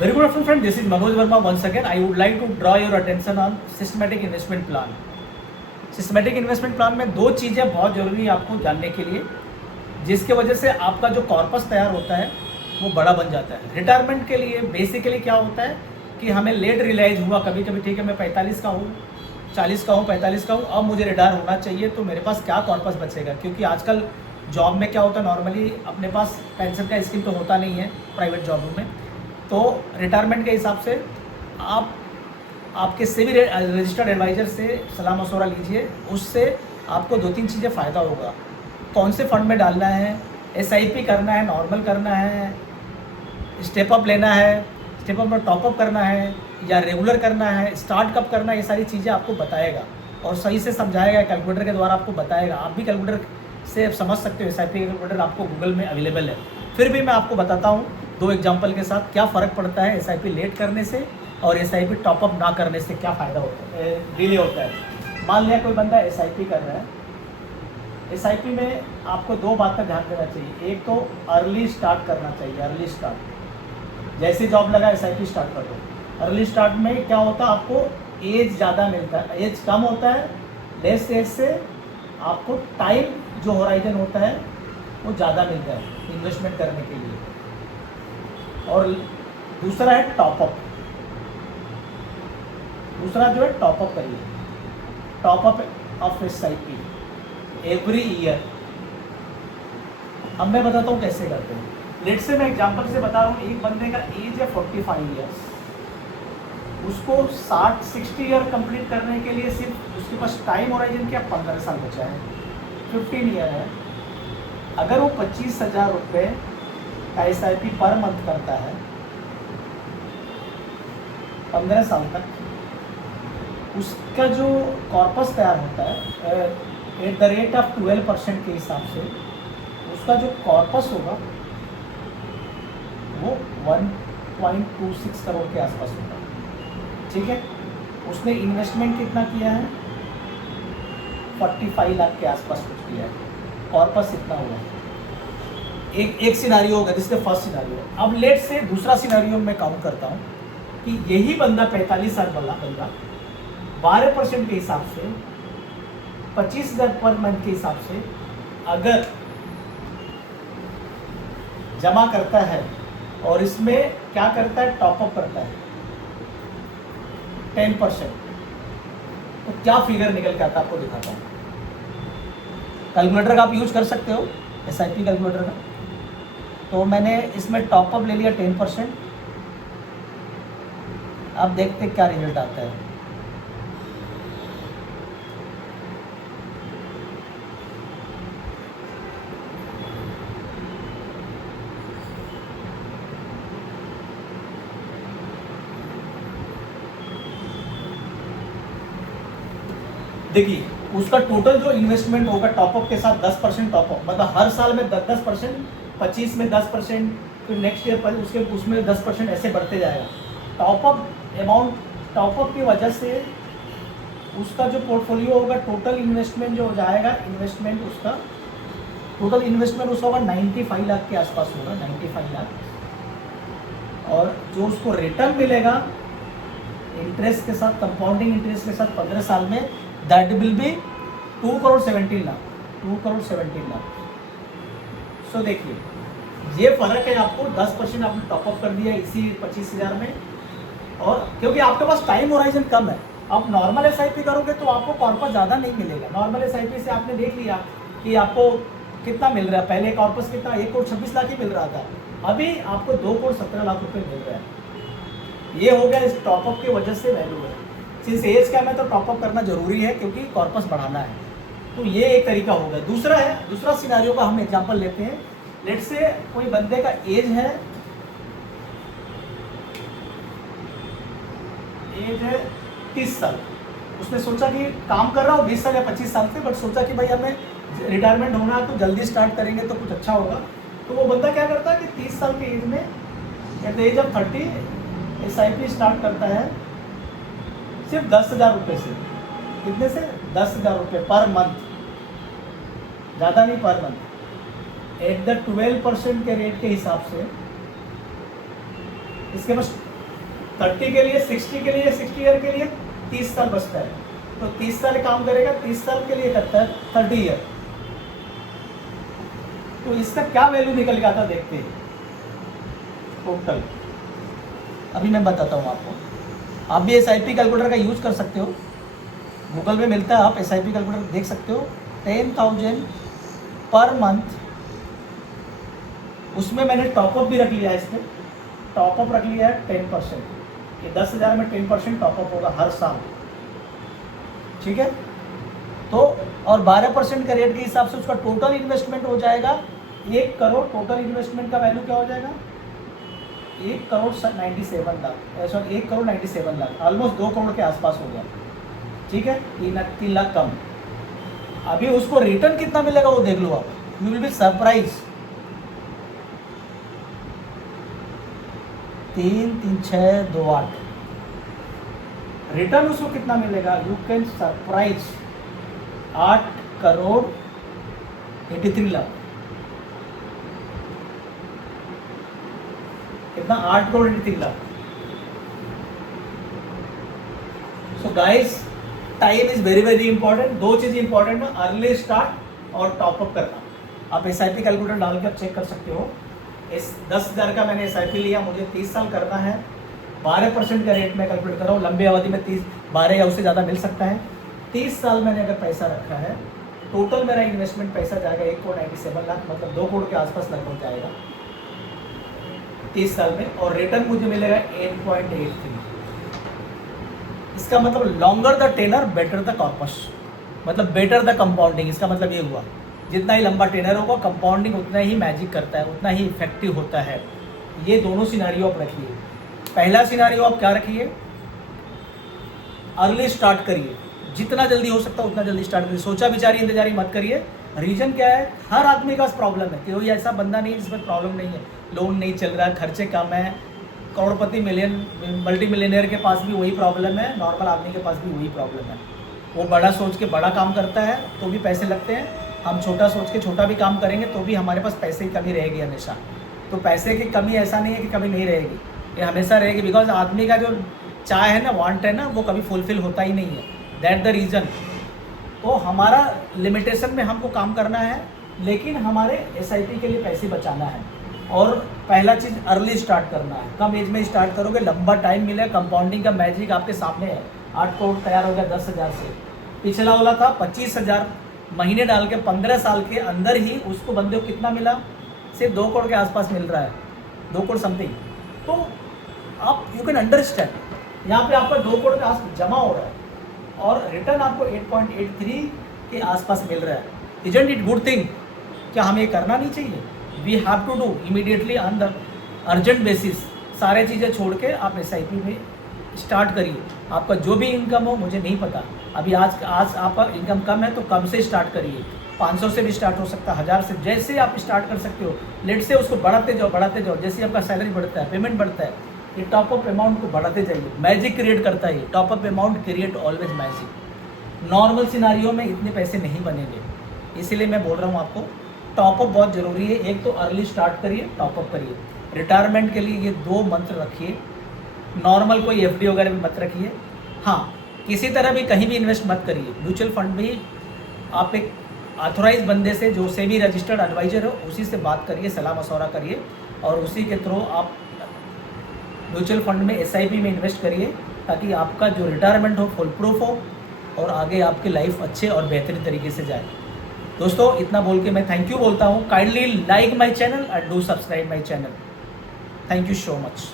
Very good afternoon, friend. This is Manoj Verma once again. I would like to draw your attention on systematic investment plan. Systematic investment plan में दो चीज़ें बहुत ज़रूरी है आपको जानने के लिए, जिसके वजह से आपका जो कॉर्पस तैयार होता है वो बड़ा बन जाता है। रिटायरमेंट के लिए बेसिकली क्या होता है कि हमें लेट रियलाइज़ हुआ कभी कभी, ठीक है मैं 45 का हूँ, 40 का हूँ, 45 का हूँ, अब मुझे रिटायर होना चाहिए, तो मेरे पास क्या कॉर्पस बचेगा। क्योंकि आजकल जॉब में क्या होता है, नॉर्मली अपने पास पेंशन का स्कीम तो होता नहीं है प्राइवेट जॉब में। तो रिटायरमेंट के हिसाब से आप आपके सेबी रजिस्टर्ड एडवाइज़र से सलाह मशवरा लीजिए, उससे आपको दो तीन चीज़ें फ़ायदा होगा। कौन से फंड में डालना है, एसआईपी करना है, नॉर्मल करना है, स्टेप अप लेना है, स्टेप अप में टॉप अप करना है या रेगुलर करना है, स्टार्ट कब करना है, ये सारी चीज़ें आपको बताएगा और सही से समझाएगा, कैलकुलेटर के द्वारा आपको बताएगा। आप भी कैलकुलेटर से समझ सकते हो, एसआईपी कैलकुलेटर आपको गूगल में अवेलेबल है। फिर भी मैं आपको बताता हूँ दो एग्जाम्पल के साथ क्या फ़र्क पड़ता है एसआईपी लेट करने से और एसआईपी टॉपअप ना करने से, क्या फ़ायदा होता है, डिले होता है। मान लिया कोई बंदा एसआईपी कर रहा है, एसआईपी में आपको दो बात का ध्यान देना चाहिए। एक तो अर्ली स्टार्ट करना चाहिए, अर्ली स्टार्ट, जैसे जॉब लगा एसआईपी स्टार्ट कर दो। अर्ली स्टार्ट में क्या होता है, आपको एज ज़्यादा मिलता है, एज कम होता है, लेस एज से आपको टाइम जो होराइजन होता है वो ज़्यादा मिलता है इन्वेस्टमेंट करने के लिए। और दूसरा है टॉपअप, दूसरा जो है टॉपअप करिए, top up of SIP every year. अब मैं बताता हूँ कैसे करते हैं। लेट से मैं एग्जांपल से बता रहा हूँ, एक बंदे का एज है 45 ईयर्स, उसको 60 ईयर कंप्लीट करने के लिए सिर्फ उसके पास टाइम होराइजन क्या 15 साल बचा है, 15 ईयर है। अगर वो 25,000 रुपये का एसआईपी पर मंथ करता है 15 साल तक, उसका जो कॉर्पस तैयार होता है एट द रेट ऑफ 12% के हिसाब से, उसका जो कॉर्पस होगा वो 1.26 करोड़ के आसपास होगा। ठीक है, उसने इन्वेस्टमेंट कितना किया है, 45 लाख के आसपास कुछ किया है, कॉर्पस इतना हुआ। एक सिनारियो होगा, this is the first scenario. अब लेट से दूसरा सिनारियो मैं काउंट करता हूँ कि यही बंदा 45 साल वाला बंदा 12% के हिसाब से 25,000 पर मंथ के हिसाब से अगर जमा करता है और इसमें क्या करता है, टॉपअप करता है 10%, तो क्या फिगर निकल के आता है आपको दिखाता हूँ। कैलकुलेटर का आप यूज कर सकते हो, एसआईपी कैलकुलेटर का। तो मैंने इसमें टॉपअप ले लिया 10%। अब देखते क्या रिजल्ट आता है। देखिए उसका टोटल जो इन्वेस्टमेंट होगा टॉपअप के साथ 10% टॉपअप, मतलब हर साल में 10%, 25 में 10%, फिर नेक्स्ट ईयर पर उसके उसमें 10% ऐसे बढ़ते जाएगा। टॉपअप अमाउंट, टॉपअप की वजह से उसका जो पोर्टफोलियो होगा, टोटल इन्वेस्टमेंट जो हो जाएगा, इन्वेस्टमेंट उसका टोटल इन्वेस्टमेंट उसका होगा 95 लाख के आसपास होगा, 95 लाख। और जो उसको रिटर्न मिलेगा इंटरेस्ट के साथ, कंपाउंडिंग इंटरेस्ट के साथ 15 साल में, that will be 2 crore 17 lakh, 2 crore 17 lakh. So देखिए ये फ़र्क है, आपको 10% आपने टॉपअप कर दिया इसी 25,000 में, और क्योंकि आपके पास टाइम होराइजन कम है। आप नॉर्मल एसआईपी करोगे तो आपको कॉर्पस ज़्यादा नहीं मिलेगा। नॉर्मल एसआईपी से आपने देख लिया कि आपको कितना मिल रहा है, पहले कॉर्पस कितना 1 करोड़ 26 लाख ही मिल रहा था, अभी आपको 2 करोड़ 17 लाख रुपये मिल रहा है। ये हो गया इस टॉपअप की वजह से वैल्यू है। सिंस एज कम है तो टॉपअप करना जरूरी है क्योंकि कॉर्पस बढ़ाना है। तो ये एक तरीका हो गया। दूसरा है, दूसरा सिनारियो का हम एग्जांपल लेते हैं। लेट से कोई बंदे का एज है 30 साल, उसने सोचा कि काम कर रहा हूँ 20 साल या 25 साल से, बट सोचा कि भाई हमें रिटायरमेंट होना है तो जल्दी स्टार्ट करेंगे तो कुछ अच्छा होगा। तो वो बंदा क्या करता है कि 30 साल के एज में at the age of 30 SIP start करता है सिर्फ 10,000 रुपये से। कितने से? 10,000 रुपये पर मंथ, ज़्यादा नहीं, पर मंथ। एट द 12% के रेट के हिसाब से इसके पास 30 के लिए, 60 के लिए, 60 ईयर के लिए 30 साल बचता है। तो 30 साल काम करेगा, 30 साल के लिए करता है 30 ईयर। तो इसका क्या वैल्यू निकल के आता देखते हैं टोटल। अभी मैं बताता हूँ आपको। आप भी SIP कैलकुलेटर का यूज़ कर सकते हो, गूगल में मिलता है, आप SIP कैलकुलेटर देख सकते हो। 10,000 पर मंथ, उसमें मैंने टॉपअप भी रख लिया है। इसमें टॉपअप रख लिया है 10%। ये 10,000 में 10% टॉपअप होगा हर साल, ठीक है। तो और 12% के रेट के हिसाब से उसका टोटल इन्वेस्टमेंट हो जाएगा 1 करोड़। टोटल इन्वेस्टमेंट का वैल्यू क्या हो जाएगा? 1,97 लाख, ऐसा 1,97 लाख, ऑलमोस्ट 2 करोड़ के आसपास हो गया, ठीक है। 3 लाख कम। अभी उसको रिटर्न कितना मिलेगा वो देख लो आप, you will be surprise. 3, 3, 6, 2, 8 return उसको कितना मिलेगा? You can surprise. 8 crore 83 lakh. कितना? 8 crore 83 lakh. So guys, time is very very important. 2 cheese important है, अर्ली स्टार्ट और टॉपअप करना। आप SIP कैलकुलेटर डालकर चेक कर सकते हो। इस 10,000 का मैंने SIP लिया, मुझे 30 साल करना है। 12% का रेट में कैलकुलेट कर रहा हूँ, लंबी अवधि में 12 या उससे ज़्यादा मिल सकता है। 30 साल मैंने अगर पैसा रखा है, टोटल मेरा इन्वेस्टमेंट पैसा जाएगा 1,97 लाख, मतलब 2 करोड़ के आसपास लगभग जाएगा 30 साल में। और रिटर्न मुझे मिलेगा 8.83। इसका मतलब longer the tenure better the corpus, मतलब बेटर द कंपाउंडिंग। इसका मतलब ये हुआ, जितना ही लंबा टेनर होगा कंपाउंडिंग उतना ही मैजिक करता है, उतना ही इफेक्टिव होता है। ये दोनों सिनारियो आप रखिए। पहला सिनारियो आप क्या रखिए? अर्ली स्टार्ट करिए, जितना जल्दी हो सकता है उतना जल्दी स्टार्ट करिए। सोचा विचारी इंतजारी मत करिए। रीजन क्या है? हर आदमी का प्रॉब्लम है, कोई ऐसा बंदा नहीं है जिसमें प्रॉब्लम नहीं है। लोन नहीं चल रहा, खर्चे कम है, करोड़पति मल्टी मिलियनियर के पास भी वही प्रॉब्लम है, नॉर्मल आदमी के पास भी वही प्रॉब्लम है। वो बड़ा सोच के बड़ा काम करता है तो भी पैसे लगते हैं, हम छोटा सोच के छोटा भी काम करेंगे तो भी हमारे पास पैसे की कमी रहेगी हमेशा। तो पैसे की कमी ऐसा नहीं है कि कभी नहीं रहेगी, ये हमेशा रहेगी। बिकॉज आदमी का जो चाह है ना, वांट है ना, वो कभी फुलफिल होता ही नहीं है। That the reason. तो हमारा लिमिटेशन में हमको काम करना है, लेकिन हमारे SIP के लिए पैसे बचाना है। और पहला चीज़ अर्ली स्टार्ट करना है। कम एज में स्टार्ट करोगे, लंबा टाइम मिलेगा, कंपाउंडिंग का मैजिक आपके सामने है। 8 करोड़ तैयार हो गया 10,000 से। पिछला वाला था 25,000 महीने डाल के 15 साल के अंदर ही उसको बंदे को कितना मिला? सिर्फ 2 करोड़ के आसपास मिल रहा है, 2 करोड़ समथिंग। तो आप यू कैन अंडरस्टैंड, यहाँ पे आपका 2 करोड़ के आसपास जमा हो रहा है और रिटर्न आपको 8.83 के आसपास मिल रहा है। Isn't it good thing? क्या हमें ये करना नहीं चाहिए? We have to do immediately on the urgent basis. सारे चीज़ें छोड़ के आप SIP में स्टार्ट करिए। आपका जो भी इनकम हो, मुझे नहीं पता, अभी आज आपका इनकम कम है तो कम से स्टार्ट करिए। 500 से भी स्टार्ट हो सकता है, 1000 से, जैसे आप स्टार्ट कर सकते हो। लेट से उसको बढ़ाते जाओ। जैसे आपका सैलरी बढ़ता है, पेमेंट बढ़ता है, ये टॉपअप अमाउंट को बढ़ाते जाइए। मैजिक क्रिएट करता है top up amount, create always magic. Normal scenario में इतने पैसे नहीं बनेंगे, इसीलिए मैं बोल रहा हूँ आपको टॉपअप बहुत ज़रूरी है। एक तो अर्ली स्टार्ट करिए, टॉपअप करिए। रिटायरमेंट के लिए ये 2 मंत्र रखिए। नॉर्मल कोई FD वगैरह भी मत रखिए। हाँ, किसी तरह भी कहीं भी इन्वेस्ट मत करिए। म्यूचुअल फंड भी आप एक ऑथोराइज बंदे से, जो सेबी रजिस्टर्ड एडवाइजर हो, उसी से बात करिए, सलाह मशवरा करिए और उसी के थ्रू आप म्यूचुअल फंड में SIP में इन्वेस्ट करिए, ताकि आपका जो रिटायरमेंट हो फुल प्रूफ हो और आगे आपकी लाइफ अच्छे और बेहतरीन तरीके से जाए। दोस्तों, इतना बोल के मैं थैंक यू बोलता हूँ। Kindly like my channel and do subscribe my channel. Thank you so much.